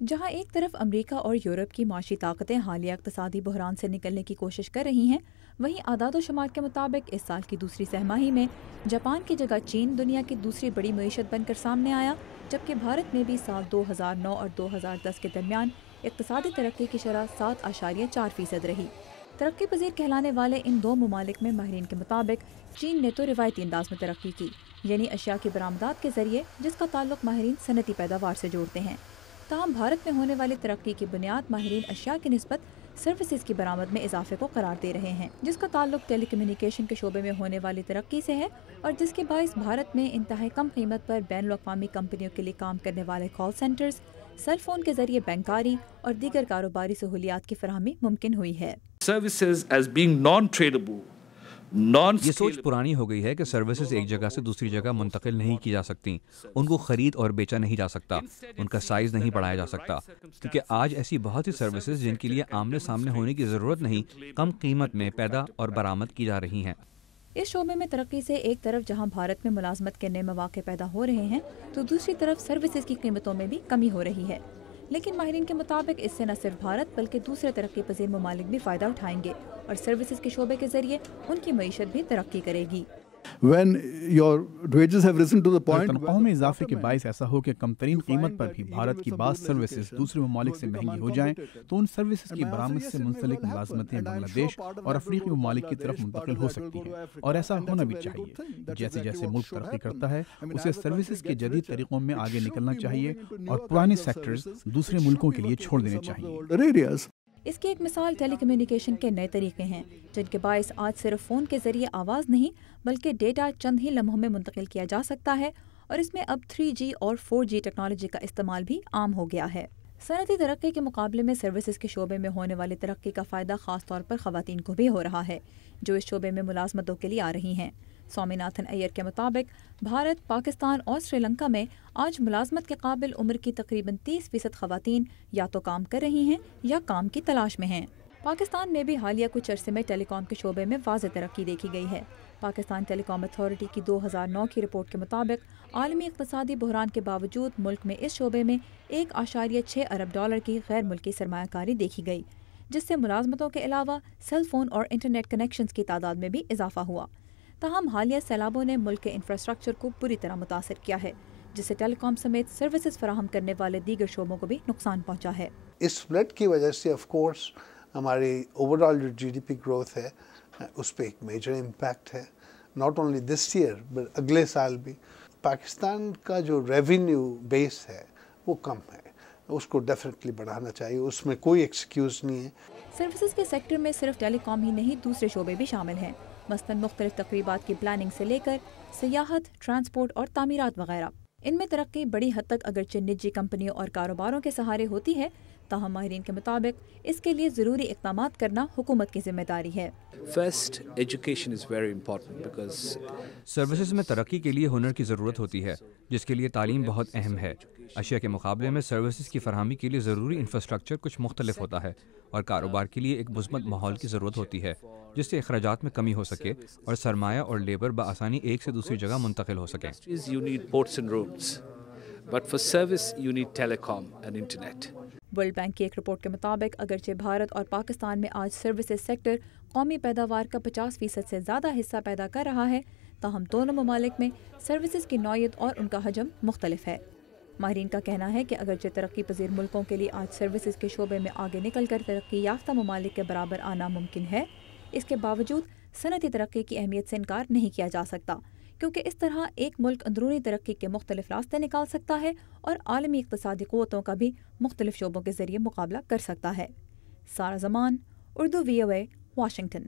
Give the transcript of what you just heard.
جہاں ایک طرف امریکہ اور یورپ کی معاشی طاقتیں حالیہ اقتصادی بحران سے نکلنے کی کوشش کر رہی ہیں، وہیں اعداد و شمار کے مطابق اس سال کی دوسری سہ ماہی میں جاپان کی جگہ چین دنیا کی دوسری بڑی معیشت بن کر سامنے آیا، جبکہ بھارت میں بھی سال 2009 اور 2010 کے درمیان اقتصادی ترقی کی شرح 7.4% رہی۔ ترقی پذیر کہلانے والے ان دو ممالک میں ماہرین کے مطابق چین نے تو روایتی انداز میں ترقی کی، یعنی اشیاء کی برآمدات کے ذریعے، جس کا تعلق ماہرین صنعتی پیداوار سے جوڑتے ہیں۔ تاہم بھارت میں ہونے والی ترقی کی بنیاد ماہرین اشیاء کی نسبت سروسز کی برآمد میں اضافے کو قرار دے رہے ہیں، جس کا تعلق ٹیلی کمیونیکیشن کے شعبے میں ہونے والی ترقی سے ہے، اور جس کے باعث بھارت میں انتہائی کم قیمت پر بین الاقوامی کمپنیوں کے لیے کام کرنے والے کال سینٹرز، سیل فون کے ذریعے بینکاری اور دیگر کاروباری سہولیات کی فراہمی ممکن ہوئی ہے۔ Services as being non-tradable, یہ سوچ پرانی ہو گئی ہے کہ سروسز ایک جگہ سے دوسری جگہ منتقل نہیں کی جا سکتی، ان کو خرید اور بیچا نہیں جا سکتا، ان کا سائز نہیں بڑھایا جا سکتا، کیونکہ آج ایسی بہت سی سروسز جن کے لیے آمنے سامنے ہونے کی ضرورت نہیں، کم قیمت میں پیدا اور برآمد کی جا رہی ہیں۔ اس شعبے میں ترقی سے ایک طرف جہاں بھارت میں ملازمت کے نئے مواقع پیدا ہو رہے ہیں، تو دوسری طرف سروسز کی قیمتوں میں بھی کمی ہو رہی ہے۔ لیکن ماہرین کے مطابق اس سے نہ صرف بھارت بلکہ دوسرے ترقی پذیر ممالک بھی فائدہ اٹھائیں گے، اور سروسز کے شعبے کے ذریعے ان کی معیشت بھی ترقی کرے گی۔ تنخواہوں میں اضافے کے باعث ایسا ہو کہ کم ترین قیمت پر بھی بھارت کی بعض سروسز دوسرے ممالک سے مہنگی ہو جائیں، تو ان سروسز کی برآمد سے منسلک ملازمتیں بنگلہ دیش اور افریقی ممالک کی طرف منتقل ہو سکتی ہیں، اور ایسا ہونا بھی چاہیے۔ جیسے جیسے ملک ترقی کرتا ہے، اسے سروسز کے جدید طریقوں میں آگے نکلنا چاہیے اور پرانے سیکٹرز دوسرے ملکوں کے لیے چھوڑ دینے چاہیے۔ اس کی ایک مثال ٹیلی کمیونیکیشن کے نئے طریقے ہیں، جن کے باعث آج صرف فون کے ذریعے آواز نہیں بلکہ ڈیٹا چند ہی لمحوں میں منتقل کیا جا سکتا ہے، اور اس میں اب 3G اور 4G ٹیکنالوجی کا استعمال بھی عام ہو گیا ہے۔ صنعتی ترقی کے مقابلے میں سروسز کے شعبے میں ہونے والی ترقی کا فائدہ خاص طور پر خواتین کو بھی ہو رہا ہے، جو اس شعبے میں ملازمتوں کے لیے آ رہی ہیں۔ سوامی ناتھن ایئر کے مطابق بھارت، پاکستان اور سری لنکا میں آج ملازمت کے قابل عمر کی تقریباً 30% خواتین یا تو کام کر رہی ہیں یا کام کی تلاش میں ہیں۔ پاکستان میں بھی حالیہ کچھ عرصے میں ٹیلی کام کے شعبے میں واضح ترقی دیکھی گئی ہے۔ پاکستان ٹیلی کام اتھارٹی کی 2009 کی رپورٹ کے مطابق عالمی اقتصادی بحران کے باوجود ملک میں اس شعبے میں $1.6 ارب کی غیر ملکی سرمایہ کاری دیکھی گئی، جس سے ملازمتوں کے علاوہ سیل فون اور انٹرنیٹ کنیکشنز کی تعداد میں بھی اضافہ ہوا۔ تاہم حالیہ سیلابوں نے ملک کے انفراسٹرکچر کو بری طرح متاثر کیا ہے، جس سے ٹیلی کام سمیت سروسز فراہم کرنے والے دیگر شعبوں کو بھی نقصان پہنچا ہے۔ اس فلڈ کی وجہ سے آف کورس ہماری اوور آل جو جی ڈی پی گروتھ ہے اس پہ ایک میجر امپیکٹ ہے، not only this year but اگلے سال بھی۔ پاکستان کا جو ریونیو بیس ہے وہ کم ہے، اس کو ڈیفینیٹلی بڑھانا چاہیے، اس میں کوئی ایکسکیوز نہیں ہے۔ سروسز کے سیکٹر میں صرف ٹیلی کام ہی نہیں، دوسرے شعبے بھی شامل ہیں، مثلاً مختلف تقریبات کی پلاننگ سے لے کر سیاحت، ٹرانسپورٹ اور تعمیرات وغیرہ۔ ان میں ترقی بڑی حد تک اگرچہ نجی کمپنیوں اور کاروباروں کے سہارے ہوتی ہے، تاہم ماہرین کے مطابق اس کے لیے ضروری اقدامات کرنا حکومت کی ذمہ داری ہے۔ first, education is very important because services میں ترقی کے لیے ہنر کی ضرورت ہوتی ہے، جس کے لیے تعلیم بہت اہم ہے۔ اشیاء کے مقابلے میں سروسز کی فراہمی کے لیے ضروری انفراسٹرکچر کچھ مختلف ہوتا ہے، اور کاروبار کے لیے ایک مثبت ماحول کی ضرورت ہوتی ہے جس سے اخراجات میں کمی ہو سکے اور سرمایہ اور لیبر بآسانی ایک سے دوسری جگہ منتقل ہو سکیں۔ you need ports and roads, but for service you need telecom and internet. World bank کی ایک رپورٹ کے مطابق اگرچہ بھارت اور پاکستان میں آج سروسز سیکٹر قومی پیداوار کا 50% سے زیادہ حصہ پیدا کر رہا ہے، تاہم دونوں ممالک میں سروسز کی نوعیت اور ان کا حجم مختلف ہے۔ ماہرین کا کہنا ہے کہ اگرچہ ترقی پذیر ملکوں کے لیے آج سروسز کے شعبے میں آگے نکل کر ترقی یافتہ ممالک کے برابر آنا ممکن ہے، اس کے باوجود صنعتی ترقی کی اہمیت سے انکار نہیں کیا جا سکتا، کیونکہ اس طرح ایک ملک اندرونی ترقی کے مختلف راستے نکال سکتا ہے اور عالمی اقتصادی قوتوں کا بھی مختلف شعبوں کے ذریعے مقابلہ کر سکتا ہے۔ سارا زمان، اردو VOA، واشنگٹن۔